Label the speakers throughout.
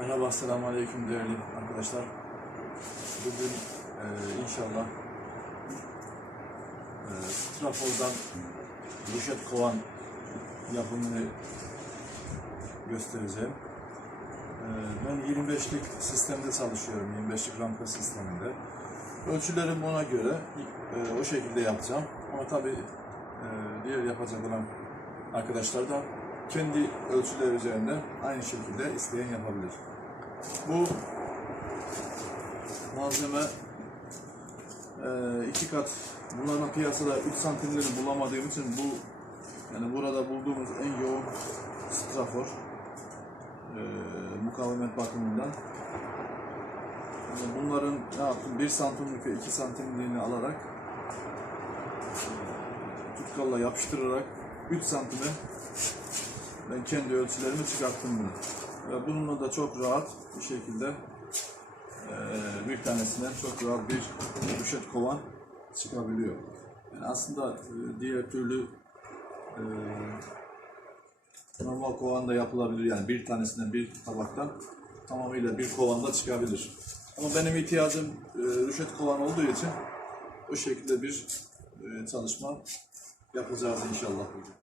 Speaker 1: Merhaba, selamun aleyküm değerli arkadaşlar. Bugün e, inşallah e, trafordan ruşet kovan yapımını göstereceğim. E, ben 25'lik sistemde çalışıyorum, 25'lik rampa sisteminde. Ölçülerim ona göre e, o şekilde yapacağım. Ama tabii e, diğer yapacak olan arkadaşlar da kendi ölçüleri üzerinde aynı şekilde isteyen yapabilir. Bu malzeme e, iki kat bunların piyasada 3 santimleri bulamadığım için bu yani burada bulduğumuz en yoğun strafor e, mukavemet bakımından Yani bunların ne yaptım 1 santimlik ve 2 santimliğini alarak e, tutkalla yapıştırarak 3 santime ben kendi ölçülerimi çıkarttım bunu. Ve bununla da çok rahat bir şekilde eee bir tanesinden çok rahat bir poşet kovan çıkabiliyor. Yani aslında e, diğer türlü eee normal kovan da yapılabilir. Yani bir tanesinden bir tabaktan tamamıyla bir kovanda çıkabilir. Ama benim ihtiyacım e, rüşet kovan olduğu için o şekilde bir e, çalışma yapacağız inşallah bugün.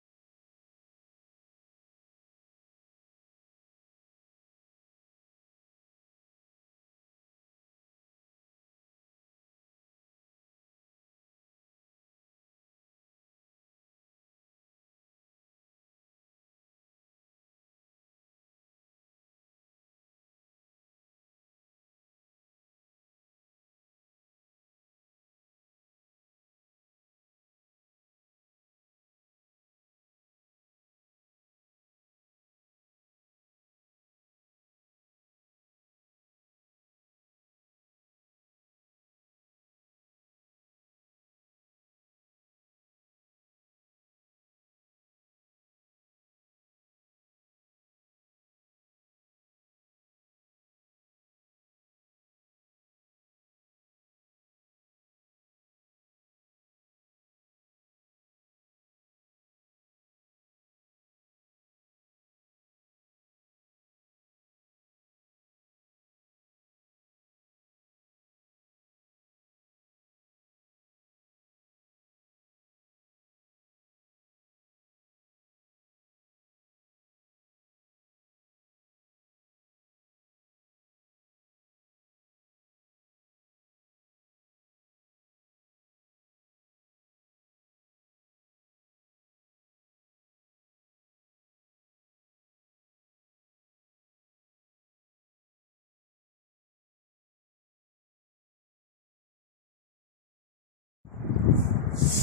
Speaker 1: Yeah.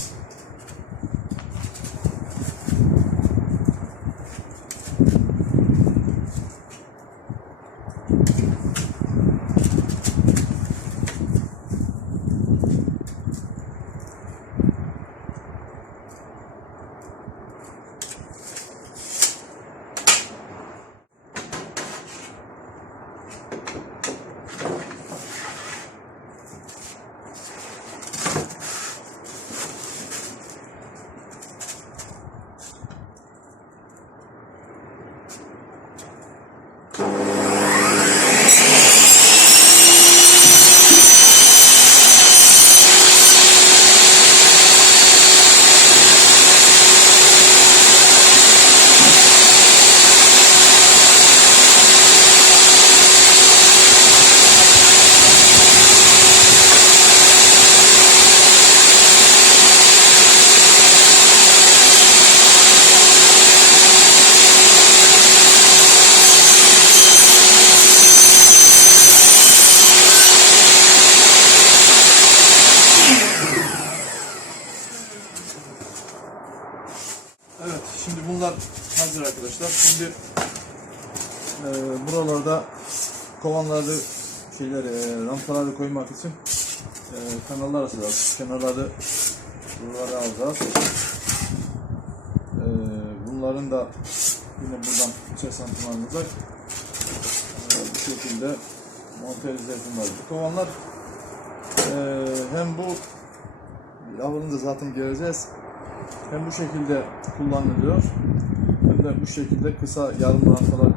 Speaker 1: Arkadaşlar. Şimdi e, buralarda kovanları, şeyleri, e, rampaları koymak için e, kanallar açacağız. Kenarları buralara alacağız. E, bunların da yine buradan 3 santim alınacak. E, bu şekilde monterize bunlar. Bu kovanlar e, hem bu yavrunuzu zaten göreceğiz hem bu şekilde kullanılıyor de bu şekilde kısa yarım rampalar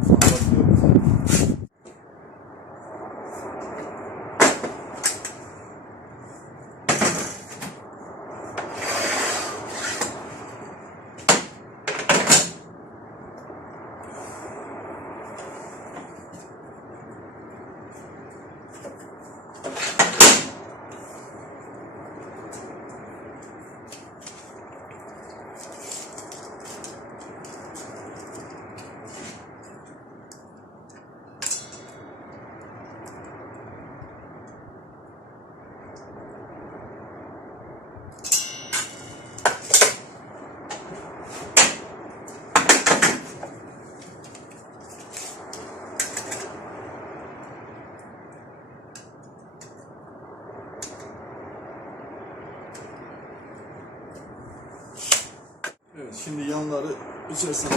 Speaker 1: kullanılıyor. Şimdi yanları içerisine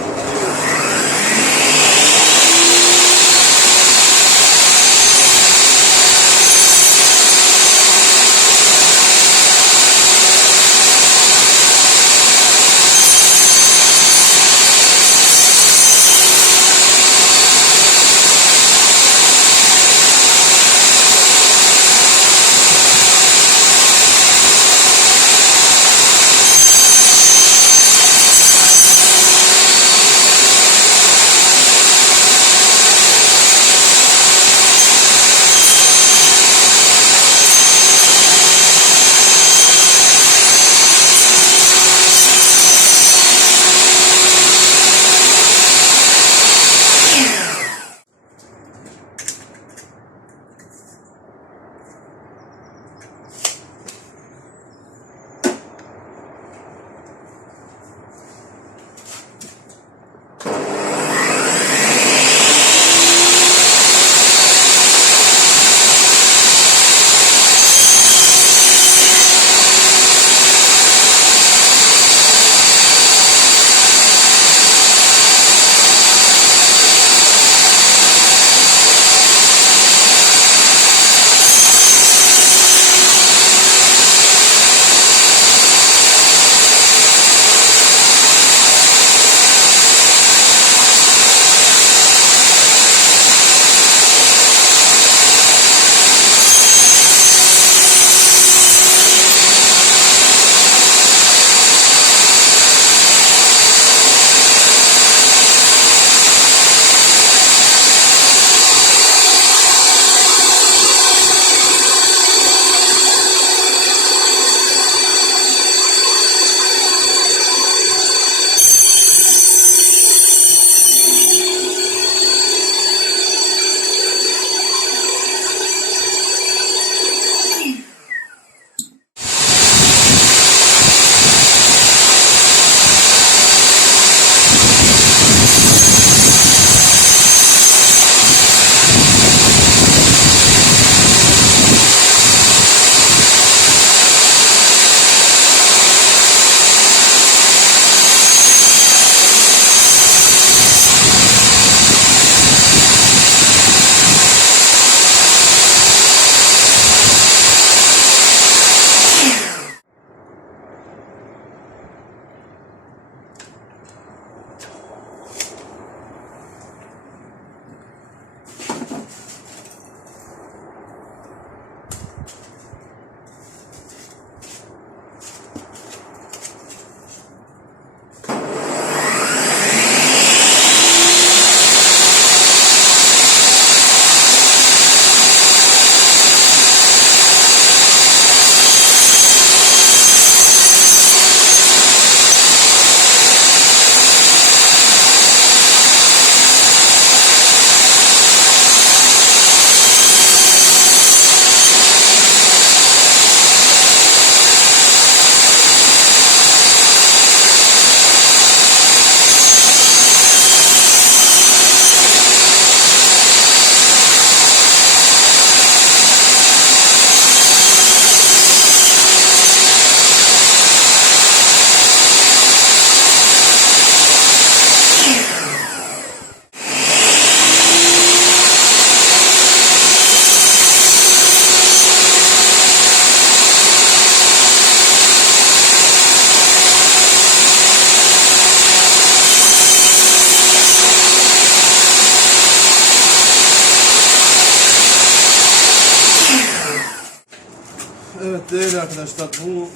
Speaker 1: arkadaşlar bu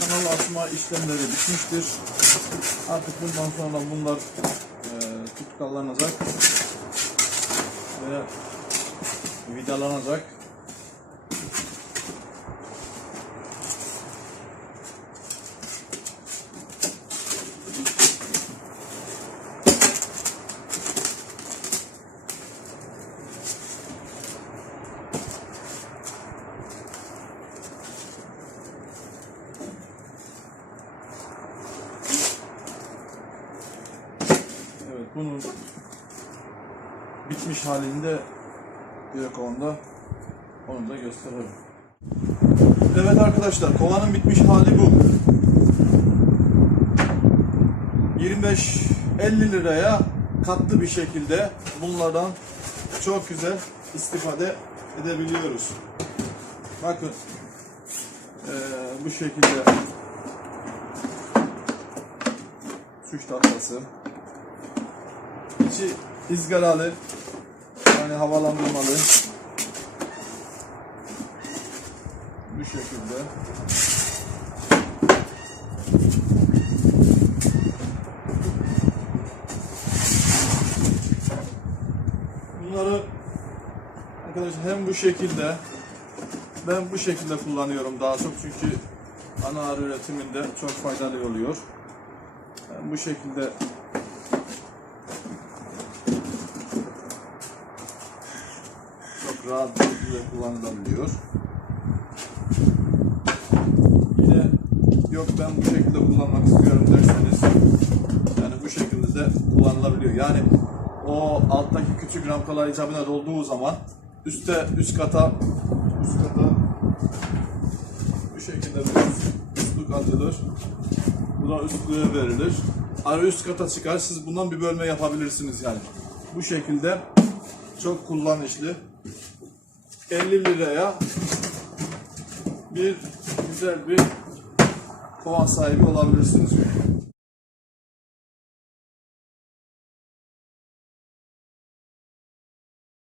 Speaker 1: kanal açma işlemleri bitmiştir. Artık bundan sonra bunlar e, tutkallanacak ve vidalanacak. Bunun bitmiş halinde diyor onda onu da gösterelim. Evet arkadaşlar kovanın bitmiş hali bu. 25-50 liraya katlı bir şekilde bunlardan çok güzel istifade edebiliyoruz. Bakın eee, bu şekilde suç tahtası içi izgaralı. Yani havalandırmalı. Bu şekilde. Bunları arkadaşlar hem bu şekilde ben bu şekilde kullanıyorum daha çok çünkü ana ağrı üretiminde çok faydalı oluyor. Ben bu şekilde rahat bir şekilde kullanılabiliyor. Yine yok ben bu şekilde kullanmak istiyorum derseniz yani bu şekilde de kullanılabiliyor. Yani o alttaki küçük rampalar icabına dolduğu zaman üstte üst kata üst kata bu şekilde bir üstlük atılır. Bu da üstlüğe verilir. Ara üst kata çıkar. Siz bundan bir bölme yapabilirsiniz yani. Bu şekilde çok kullanışlı. 50 liraya bir güzel bir kovan sahibi olabilirsiniz.